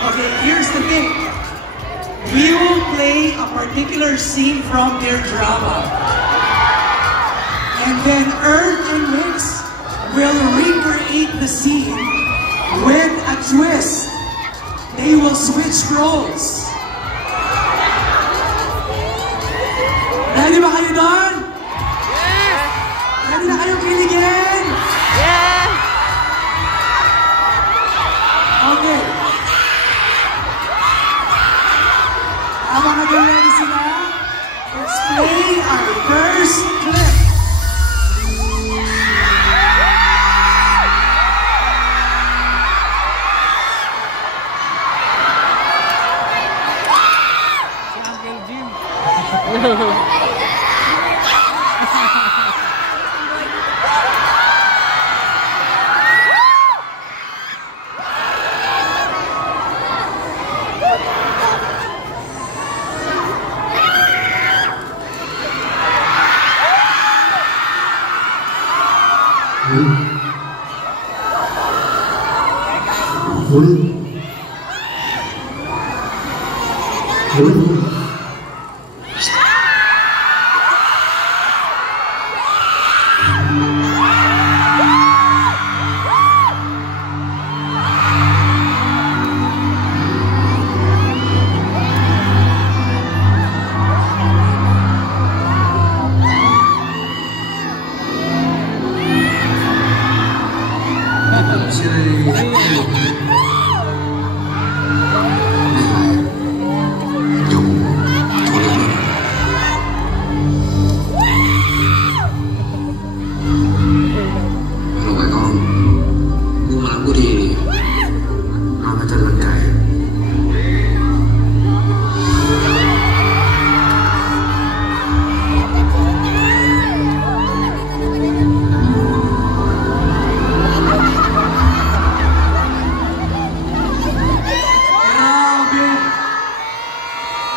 Okay, here's the thing. We will play a particular scene from their drama. And then Earth and Mix will recreate the scene with a twist. They will switch roles. Ready ba kayo doon? Yeah! Ready na kayong kiligin? Yeah! Okay. Habang nag-ready sila, let's play our first clip.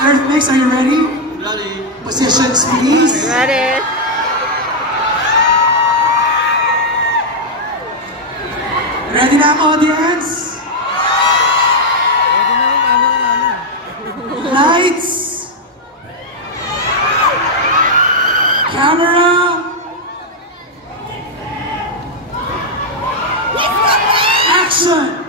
Earthmix, are you ready? Ready. Positions, please. Ready? Ready na ang audience? Lights. Camera. Action.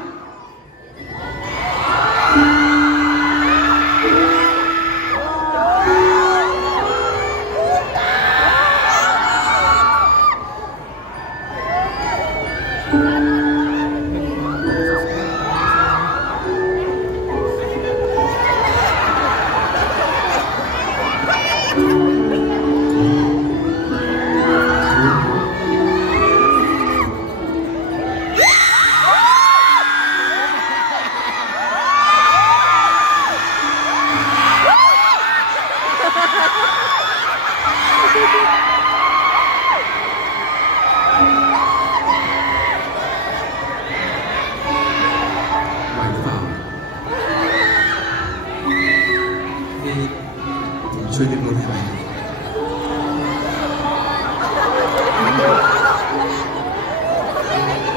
ช่วยดึงรถให้หน่อย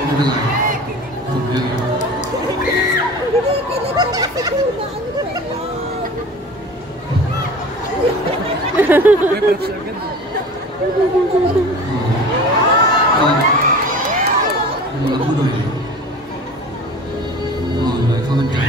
ไม่เป็นไรผมเลือกเราพูดหน่อยเลยข้าวมันไก่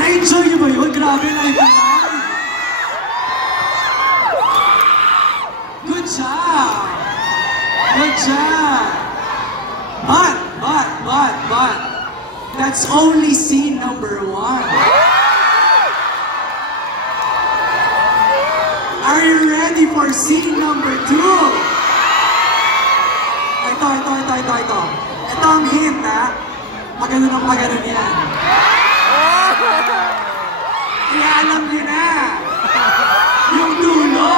Na-enjoy niyo ba yun? Grabe na yun. Good job! Good job! But, that's only scene number 1. for scene number 2. Ito. Ito ang hint, ha? Pagano ng pagano yan. Kaya alam niyo na. Yung dulo.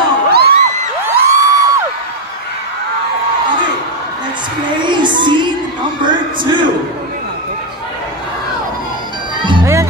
Okay, let's play scene number 2. Ayan,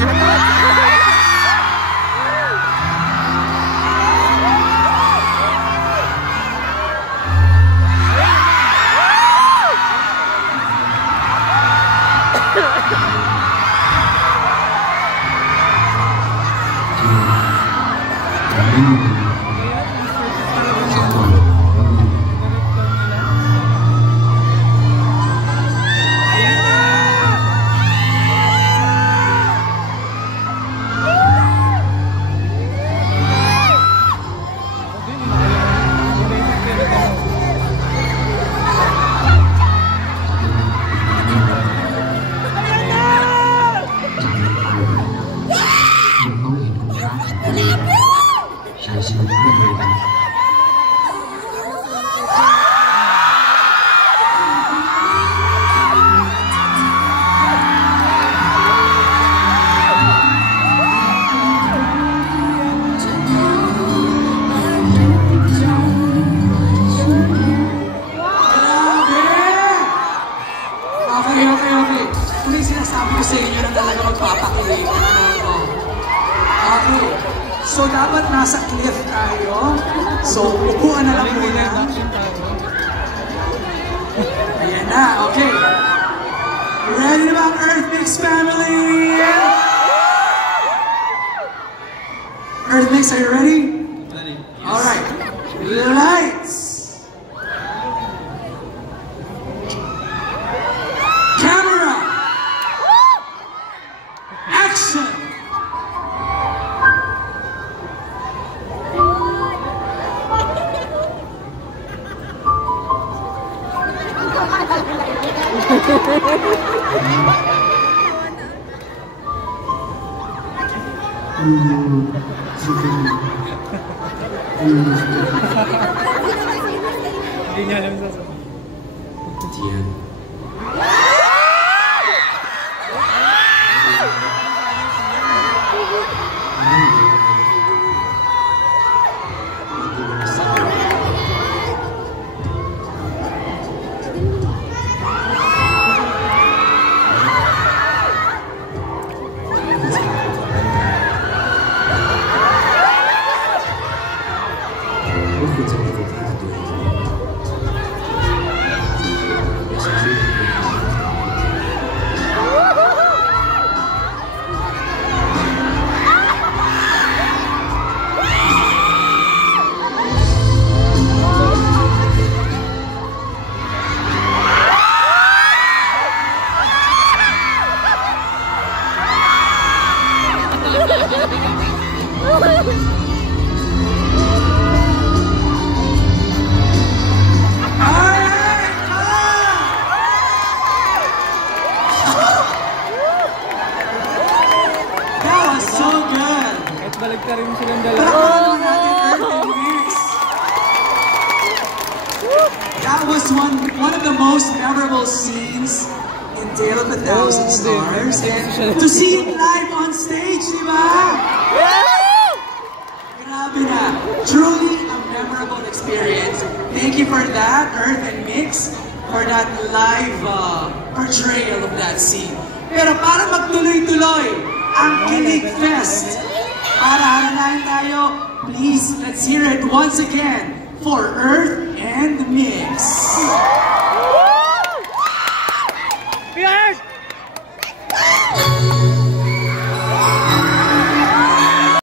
Okay. Kung yung sinasabi ko sa inyo na talaga magpapakilig. Okay. So, dapat nasa cliff tayo. So, upuan na lang muna. Ayan na, okay. Ready na ba ang Earth Mix family? Earth Mix, are you ready? Ready. Alright. Lights. Camera. Action. Hindi niya alam sa Tiyan. Balik ka rin silang dalawa. Palakpakan natin Earth and Mix. That was one of the most memorable scenes in Tale of a Thousand Stars. And to see it live on stage, di ba? Grabe na. Truly a memorable experience. Thank you for that, Earth and Mix, for that live portrayal of that scene. Pero para magtuloy-tuloy ang Kilig Fest, para halanahin tayo, please, let's hear it once again for Earth and Mix.